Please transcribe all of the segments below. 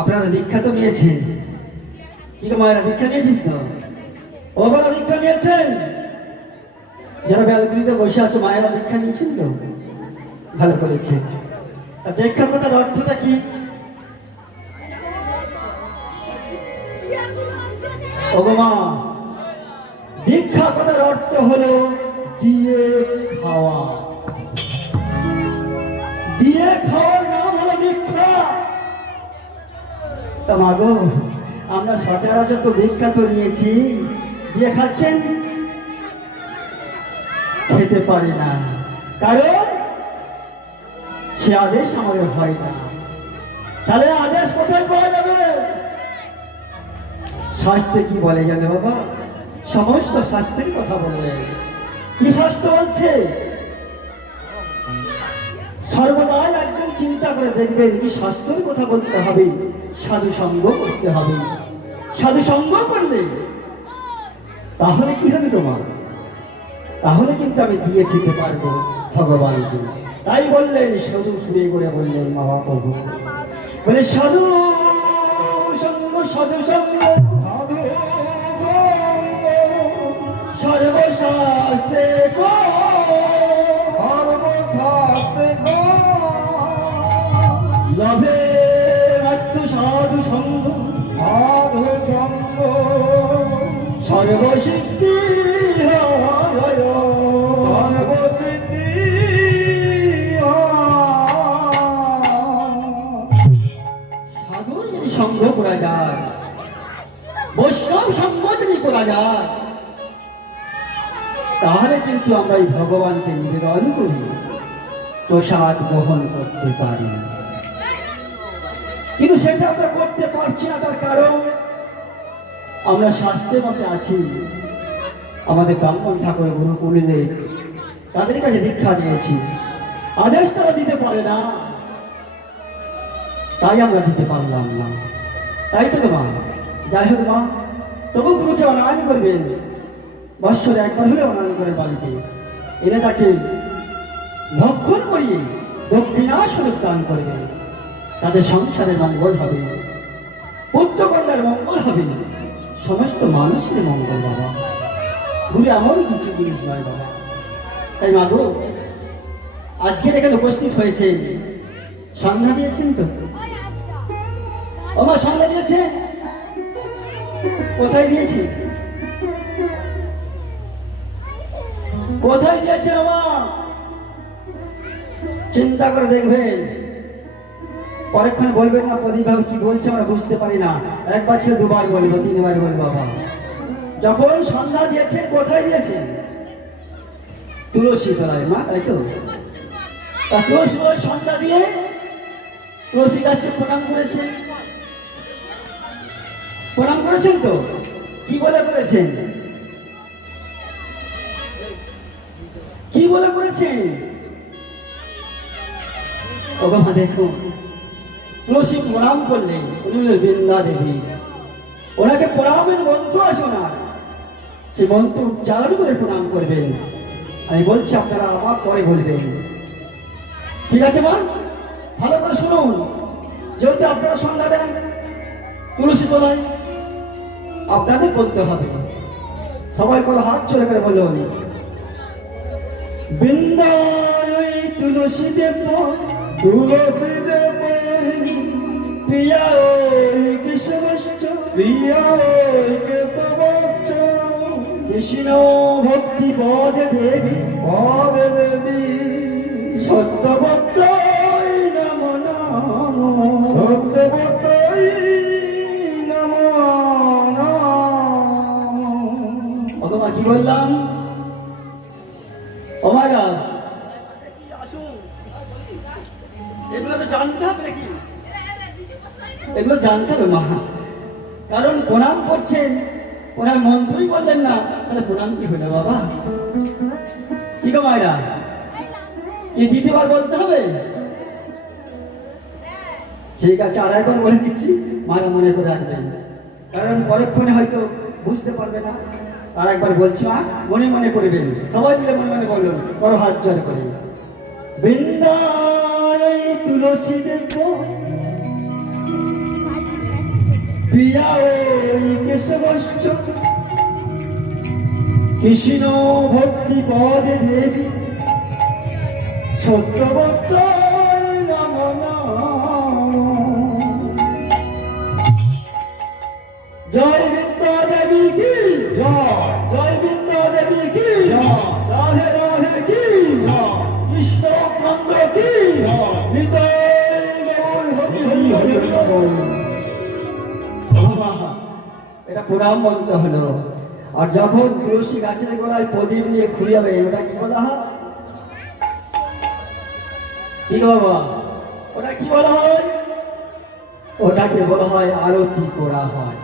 আপনারা দীক্ষা তো নিয়েছেন, কি গো মায়েরা দীক্ষা নিয়েছেন তো? ও বাবা দীক্ষা নিয়েছেন? যারা ব্যালকনিতে বসে আছে মায়েরা দীক্ষা নিয়েছেন তো? ভালো করেছে। দীক্ষা কথার অর্থটা কি? ও মা, দীক্ষা কথার অর্থ হলো দিয়ে খাওয়া। দিয়ে খাওয়ার নাম হলো দীক্ষা। তা মাগো, আমরা সচরাচর তো দীক্ষা তো নিয়েছি, দিয়ে খাচ্ছেন? খেতে পারি না, কারণ সে আদেশ আমাদের হয় না। তাহলে আদেশ কোথায় পাওয়া যাবে? শাস্ত্রে কি বলে জানে বাবা? সমস্ত শাস্ত্রের কথা বললে। কি শাস্ত্র বলছে? সর্বদাই একদম চিন্তা করে দেখবেন, কি শাস্ত্রের কথা বলতে হবে? সাধু সঙ্গ করতে হবে। সাধু সঙ্গ করলে তাহলে কি হবে তোমার? তাহলে কিন্তু আমি দিয়ে খেতে পারবো ভগবানকে। তাই বললেন, সাধু শুয়ে করে বললেন মহাপ্রভু, বলে সাধু সঙ্গ, সাধু সঙ্গ, সাধু সর্বশাস্ত্রে সর্বশাস্ত্রে লভে আত্ম সাধু সঙ্গ, সাধু সঙ্গ সর্বসিদ্ধি সর্বসিদ্ধি। সাধুর যদি সঙ্গ করা যায়, বৈষ্ণব সঙ্গ যদি করা যায়, তাহলে কিন্তু আমরা এই ভগবানকে নিবেদন করি, প্রসাদ গ্রহণ করতে পারি। কিন্তু সেটা আমরা করতে পারছি না, তার কারণ আমরা শাস্ত্রের মতে আছি। আমাদের ব্রাহ্মণ ঠাকুর গুরুকুলদের তাদের কাছে দীক্ষা নিয়েছি, আদেশ তারা দিতে পারে না, তাই আমরা দিতে পারলাম না। তাই তো মা, যাই হোক মা, তবু গুরুকে অনায়ন করবেন, বৎসরে একবার হলে অনায়ন করে বাড়িতে এনে তাকে ভক্ষণ করিয়ে দক্ষিণা স্বরূপ দান করবে। তাদের সংসারের মঙ্গল হবে, পুত্রকন্যার মঙ্গল হবে, সমস্ত মানুষের মঙ্গল বাবা। ঘুরে এমন কিছু জিনিস নয় বাবা। তাই মাগো, আজকের এখানে উপস্থিত হয়েছে, সন্ধ্যা দিয়েছেন তো? ও মা, সন্ধ্যা দিয়েছে? কোথায় দিয়েছে? কোথায় দিয়েছে মা? চিন্তা করে দেখবেন, পরেক্ষণ বলবেন না প্রদীপবাবু কি বলছে আমরা বুঝতে পারি না। একবার ছিল, দুবার বলবো, তিনবার বলবো বাবা। যখন সন্ধ্যা দিয়েছেন, কোথায় দিয়েছেন? তুলসী তলায় মা, তাই তো? তুলসী সন্ধ্যা দিয়ে তুলসী গাছে প্রণাম করেছেন, প্রণাম করেছেন তো? কি বলে করেছেন? কি বলে করেছেন? ও মা দেখুন, তুলসী প্রণাম করলেন, উনি হলেন বৃন্দা দেবী। ওনাকে প্রণামের মন্ত্র আছে না, সেই মন্ত্র উচ্চারণ করে প্রণাম করবেন। আমি বলছি, আপনারা আমার পরে বলবেন, ঠিক আছে মা? ভালো করে শুনুন। যেহেতু আপনারা সন্ধ্যা দেন তুলসী তলায়, আপনাদের বলতে হবে। সবাই করে হাত চলে করে বলুন, বৃন্দায় তুলসী দেব, তুলসী দেব প্রিয়া কেশবশ্চ, প্রিয়া কেশবশ্চ কৃষ্ণ ভক্তি পদে দেবী, পদে দেবী সত্যবত্তই নমো নমো, সত্যবত্তই নমো নমো। ভগবান কি বললাম? ও মারা, এগুলো তো জানতে হবে নাকি? এগুলো জানতে হবে মা, কারণ প্রণাম করছেন, প্রণাম মন্ত্রই বললেন না, তাহলে প্রণাম কি হলো বাবা? কি গো মায়েরা, কি দ্বিতীয়বার বলতে হবে? ঠিক আছে, আর একবার বলে দিচ্ছি, মারা মনে করে রাখবেন, কারণ পরক্ষণে হয়তো বুঝতে পারবে না। আর একবার বলছি মা, মনে মনে করবেন, সবাই মিলে মনে মনে বলুন, বড় হাত জোর করে, বৃন্দায় তুলসী দেব প্রিয়া ওই কেশবশ্চ কৃষ্ণ ভক্তি পদে দেবী সত্যবত্ত নাম জয় বিদ্যা দেবী কি জয়, জয় বিদ্যা দেবী কি জয়, রাধে রাধে কি জয়, কৃষ্ণ চন্দ্র কি জয়, নিতাই গৌর হরি হরি হরি বল। বাবা, এটা প্রণাম মন্ত্র হলো। আর যখন তুলসী গাছের গোড়ায় প্রদীপ নিয়ে ঘুরে যাবে ওটা কি বলা হয়? কি গো বাবা, ওটা কি বলা হয়? ওটাকে বলা হয় আরতি করা হয়।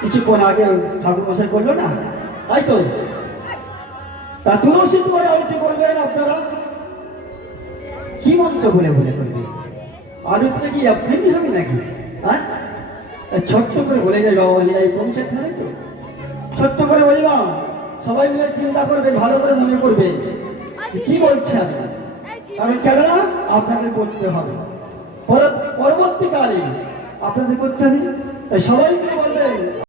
কিছুক্ষণ আগে ঠাকুর মশাই করলো না, তাই তো? তা তুলসী তো আরতি করবেন আপনারা কি মন্ত্র বলে বলে করবেন? আরতিটা কি আপনি হবে নাকি? হ্যাঁ, ছোট্ট করে বলে যাই বাবা, লীলাই পৌঁছাতে হবে তো। ছোট্ট করে বললাম, সবাই মিলে চিন্তা করবেন, ভালো করে মনে করবেন কি বলছে আপনি। কারণ কেননা আপনাদের করতে হবে, পরবর্তীকালে আপনাদের করতে হবে। তাই সবাই মিলে বলবেন